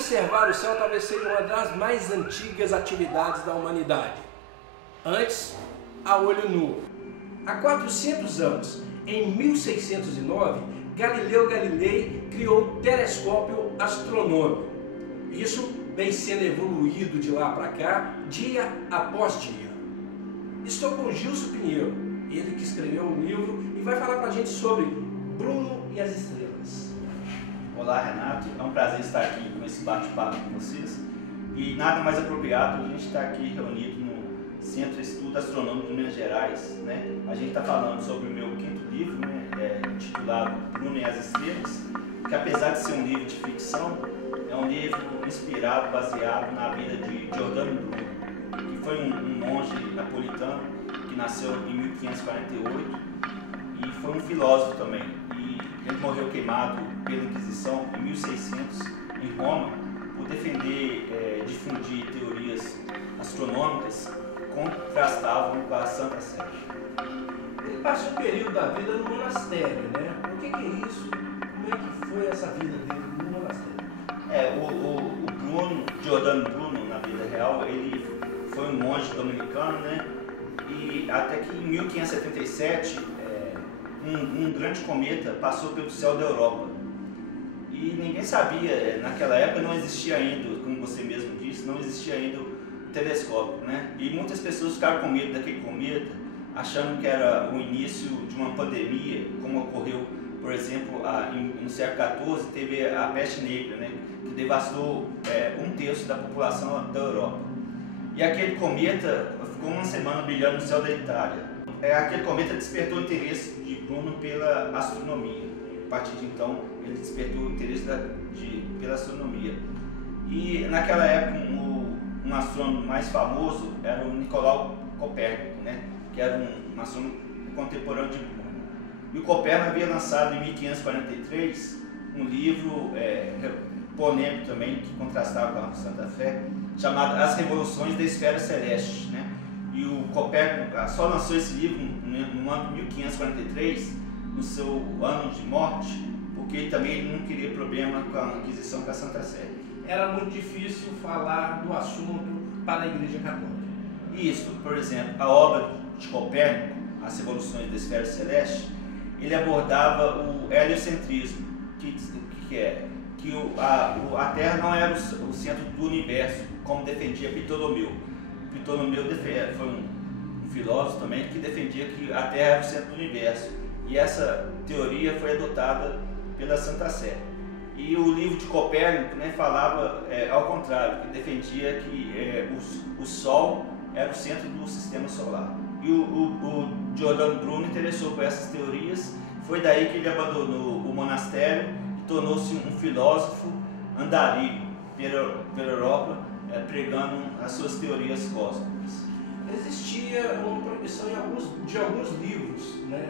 Observar o céu talvez seja uma das mais antigas atividades da humanidade. Antes, a olho nu. Há 400 anos, em 1609, Galileu Galilei criou o telescópio astronômico. Isso vem sendo evoluído de lá para cá, dia após dia. Estou com Gilson Pinheiro, ele que escreveu um livro e vai falar para a gente sobre Bruno e as Estrelas. Olá, Renato, é um prazer estar aqui com esse bate-papo com vocês. E nada mais apropriado que a gente estar aqui reunido no Centro de Estudo Astronômico de Minas Gerais, né? A gente está falando sobre o meu quinto livro, né? Intitulado Bruno e as Estrelas, que apesar de ser um livro de ficção, é um livro inspirado, baseado na vida de Giordano Bruno, que foi um monge napolitano que nasceu em 1548 e foi um filósofo também. E ele morreu queimado pela Inquisição em 1600 em Roma por defender, difundir teorias astronômicas que contrastavam com a Santa Sé. Ele passou um período da vida no monastério, né? O que é isso? Como é que foi essa vida dele no monastério? O Bruno, Giordano Bruno, na vida real, ele foi um monge dominicano, né? E até que em 1577, um grande cometa passou pelo céu da Europa. E ninguém sabia, naquela época não existia ainda, como você mesmo disse, não existia ainda o telescópio, né? E muitas pessoas ficaram com medo daquele cometa, achando que era o início de uma pandemia, como ocorreu, por exemplo, no século XIV, teve a peste negra, né? Que devastou um terço da população da Europa. E aquele cometa ficou uma semana brilhando no céu da Itália. Aquele cometa despertou o interesse de Bruno pela astronomia. A partir de então, ele despertou o interesse pela astronomia. E naquela época, um astrônomo mais famoso era o Nicolau Copérnico, né? Que era um astrônomo contemporâneo de Bruno. E o Copérnico havia lançado em 1543 um livro polêmico também, que contrastava com a Santa Fé, chamado As Revoluções da Esfera Celeste, né? E o Copérnico só lançou esse livro no ano de 1543, no seu ano de morte, porque também ele não queria problema com a Inquisição, com a Santa Sé. Era muito difícil falar do assunto para a Igreja Católica. Isso, por exemplo, a obra de Copérnico, As Revoluções da Esfera Celeste, ele abordava o heliocentrismo, que é que a Terra não era o centro do universo, como defendia Ptolomeu. Ptolomeu foi um filósofo também que defendia que a Terra era o centro do universo. E essa teoria foi adotada pela Santa Sé. E o livro de Copérnico, né, falava ao contrário, que defendia que o Sol era o centro do sistema solar. E o Giordano Bruno interessou por essas teorias, foi daí que ele abandonou o monastério e tornou-se um filósofo andarilho pela Europa, pregando as suas teorias cósmicas. Existia uma proibição de alguns livros, né,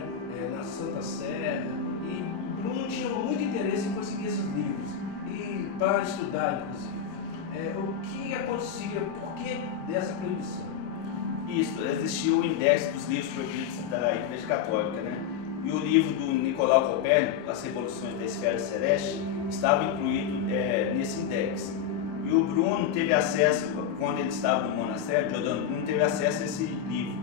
na Santa Sé, e Bruno tinha muito interesse em conseguir esses livros, e para estudar, inclusive. O que acontecia, por que dessa proibição? Isso, existia o index dos livros proibidos da Igreja Católica, né? E o livro do Nicolau Copérnico, As Revoluções da Esfera Celeste, estava incluído nesse index. E o Bruno teve acesso, quando ele estava no monastério, Giordano Bruno teve acesso a esse livro.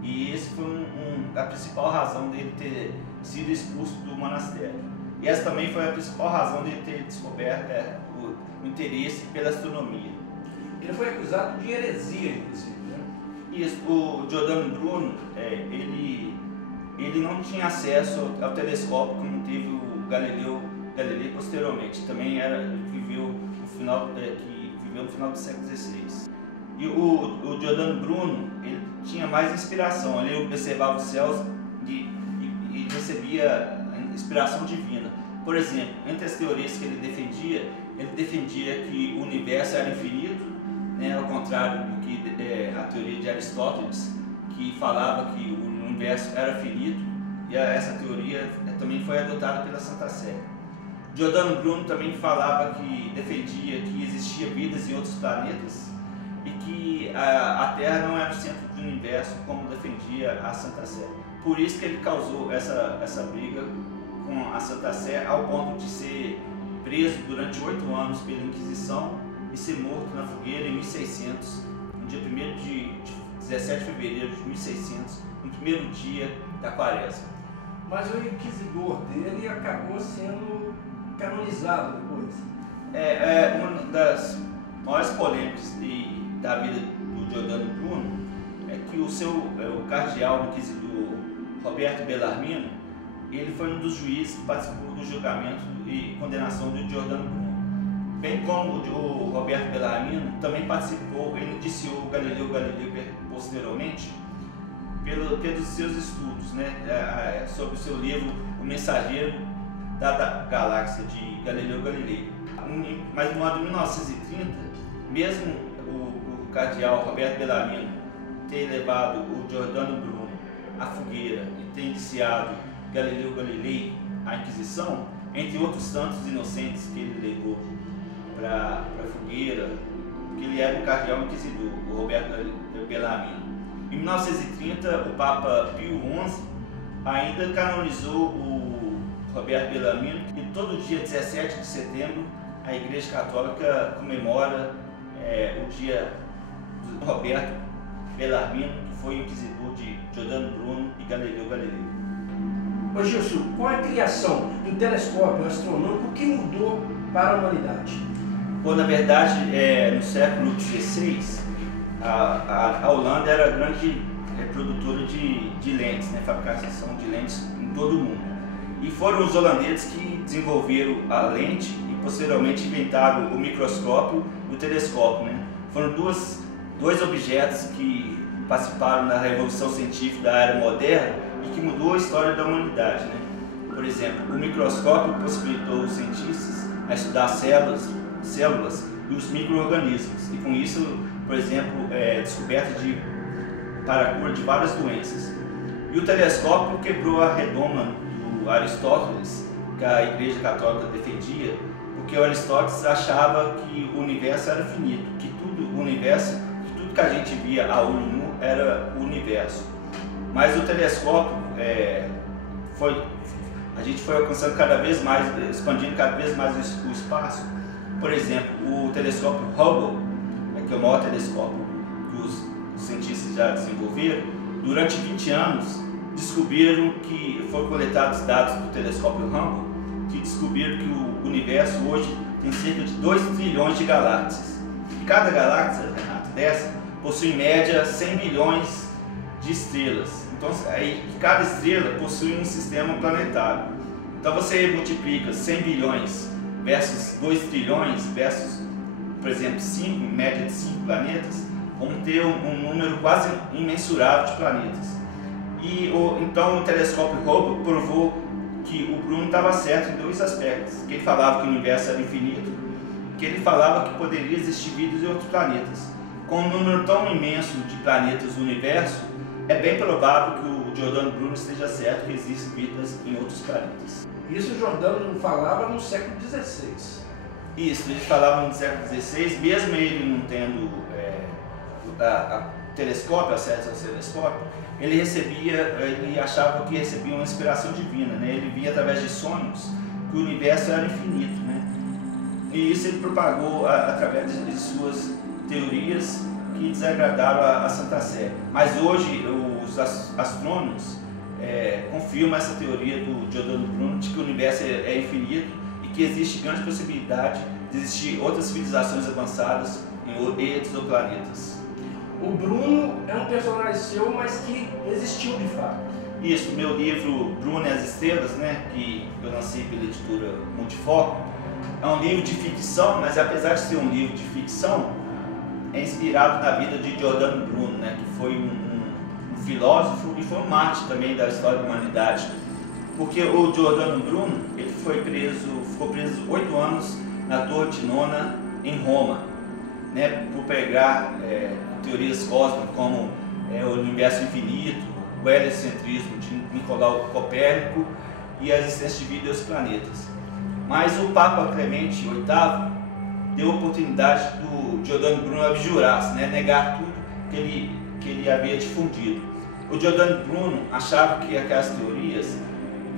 E esse foi a principal razão dele ter sido expulso do monastério. E essa também foi a principal razão dele ter descoberto o interesse pela astronomia. Ele foi acusado de heresia, inclusive, né? Isso, o Giordano Bruno, ele não tinha acesso ao telescópio como teve o Galilei posteriormente. Também viveu no final do século XVI. E o Giordano Bruno, ele tinha mais inspiração. Ele observava os céus e recebia inspiração divina. Por exemplo, entre as teorias que ele defendia que o universo era infinito, né, ao contrário do que a teoria de Aristóteles, que falava que o universo era finito, e essa teoria também foi adotada pela Santa Sé. Giordano Bruno também defendia que existia vidas em outros planetas e que a Terra não era o centro do universo, como defendia a Santa Sé. Por isso que ele causou essa briga com a Santa Sé, ao ponto de ser preso durante 8 anos pela Inquisição e ser morto na fogueira em 1600, no dia 1º de 17 de fevereiro de 1600, no primeiro dia da Quaresma. Mas o inquisidor dele acabou sendo canonizado depois. Uma das maiores polêmicas da vida do Giordano Bruno é que o cardeal inquisidor Roberto Bellarmino, ele foi um dos juízes que participou do julgamento e condenação do Giordano Bruno. Bem como o Roberto Bellarmino também participou, ele indiciou Galileu Galilei posteriormente pelos seus estudos, né, sobre o seu livro O Mensageiro da Galáxia, de Galileu Galilei. Mas no ano de 1930, mesmo o cardeal Roberto Bellarmino ter levado o Giordano Bruno à fogueira e ter indiciado Galileu Galilei à Inquisição, entre outros tantos inocentes que ele levou para a fogueira, porque ele era um cardeal inquisidor, o Roberto Bellarmino. Em 1930, o Papa Pio XI ainda canonizou o Roberto Bellarmino, e todo dia 17 de setembro a Igreja Católica comemora o dia do Roberto Bellarmino, que foi inquisidor de Giordano Bruno e Galileu Galilei. Ô Gilson, com a criação do telescópio astronômico, o que mudou para a humanidade? Bom, na verdade, no século XVI, a Holanda era a grande produtora de lentes, né, fabricação de lentes em todo o mundo. E foram os holandeses que desenvolveram a lente e posteriormente inventaram o microscópio e o telescópio, né? Foram dois objetos que participaram da revolução científica da era moderna e que mudou a história da humanidade, né? Por exemplo, o microscópio possibilitou os cientistas a estudar células e os micro-organismos, e com isso, por exemplo, descoberta para a cura de várias doenças. E o telescópio quebrou a redoma do Aristóteles, que a Igreja Católica defendia, porque o Aristóteles achava que o universo era finito, que tudo que a gente via a olho nu era o universo. Mas o telescópio a gente foi alcançando cada vez mais, expandindo cada vez mais o espaço. Por exemplo, o telescópio Hubble, que é o maior telescópio que os cientistas já desenvolveram, durante 20 anos descobriram que foram coletados dados do telescópio Hubble, que descobriram que o universo hoje tem cerca de 2 trilhões de galáxias. E cada galáxia, Renato, dessa possui em média 100 bilhões de estrelas. Então, cada estrela possui um sistema planetário. Então você multiplica 100 bilhões versus 2 trilhões versus, por exemplo, 5, em média de 5 planetas, vamos ter um número quase imensurável de planetas. Então o telescópio Hubble provou que o Bruno estava certo em 2 aspectos: que ele falava que o universo era infinito, que ele falava que poderia existir vida em outros planetas. Com um número tão imenso de planetas no universo, é bem provável que o Giordano Bruno esteja certo que existem vidas em outros planetas. Isso o Giordano falava no século XVI. Isso, ele falava no século XVI, mesmo ele não tendo telescópio, acesso ao telescópio, ele achava que recebia uma inspiração divina, né? Ele via através de sonhos que o universo era infinito, né? E isso ele propagou através de suas teorias que desagradaram a Santa Sé. Mas hoje os astrônomos confirmam essa teoria do Giordano Bruno de que o universo é infinito e que existe grande possibilidade de existir outras civilizações avançadas em exoplanetas. O Bruno é um personagem seu, mas que existiu de fato. Isso, meu livro Bruno e as Estrelas, né, que eu lancei pela editora Multifoco, é um livro de ficção, mas apesar de ser um livro de ficção, é inspirado na vida de Giordano Bruno, né, que foi um filósofo e foi um mártir também da história da humanidade. Porque o Giordano Bruno ele ficou preso 8 anos na Torre de Nona, em Roma, né, por pregar teorias cósmicas como o universo infinito, o heliocentrismo de Nicolau Copérnico e a existência de vida e os planetas. Mas o Papa Clemente VIII deu a oportunidade do Giordano Bruno abjurar-se, né, negar tudo que ele havia difundido. O Giordano Bruno achava que aquelas teorias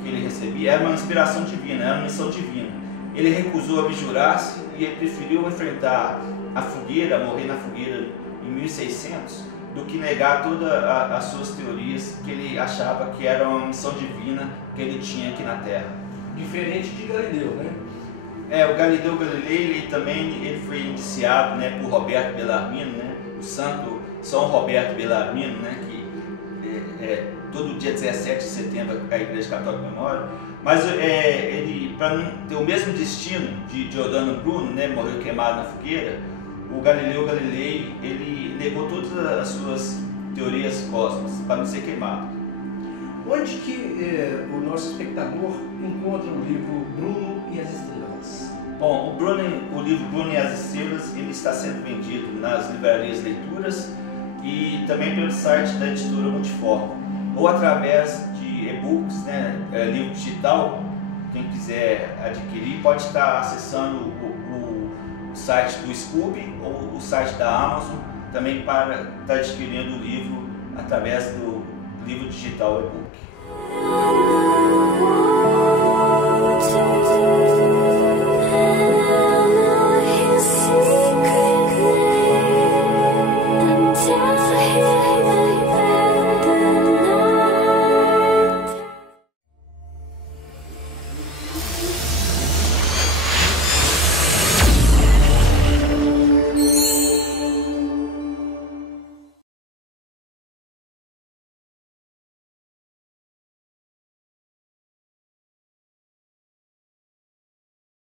que ele recebia eram uma inspiração divina, era uma missão divina. ele recusou abjurar-se e ele preferiu enfrentar a fogueira, morrer na fogueira em 1600, do que negar todas as suas teorias que ele achava que era uma missão divina que ele tinha aqui na Terra. Diferente de Galileu, né? O Galileu Galilei ele foi indiciado, né, por Roberto Bellarmino, né, o santo São Roberto Bellarmino, né, que todo dia 17 de setembro a Igreja Católica comemora, mas ele, para não ter o mesmo destino de Giordano Bruno, né, morreu queimado na fogueira, o Galileu Galilei ele negou todas as suas teorias cósmicas para não ser queimado. Onde que o nosso espectador encontra o livro Bruno e as Estrelas? Bom, o livro Bruno e as Estrelas ele está sendo vendido nas livrarias Leituras e também pelo site da editora Multiforme, ou através de e-books, né, livro digital. Quem quiser adquirir pode estar acessando o site do Scooby ou o site da Amazon, também para estar adquirindo o livro através do livro digital e-book.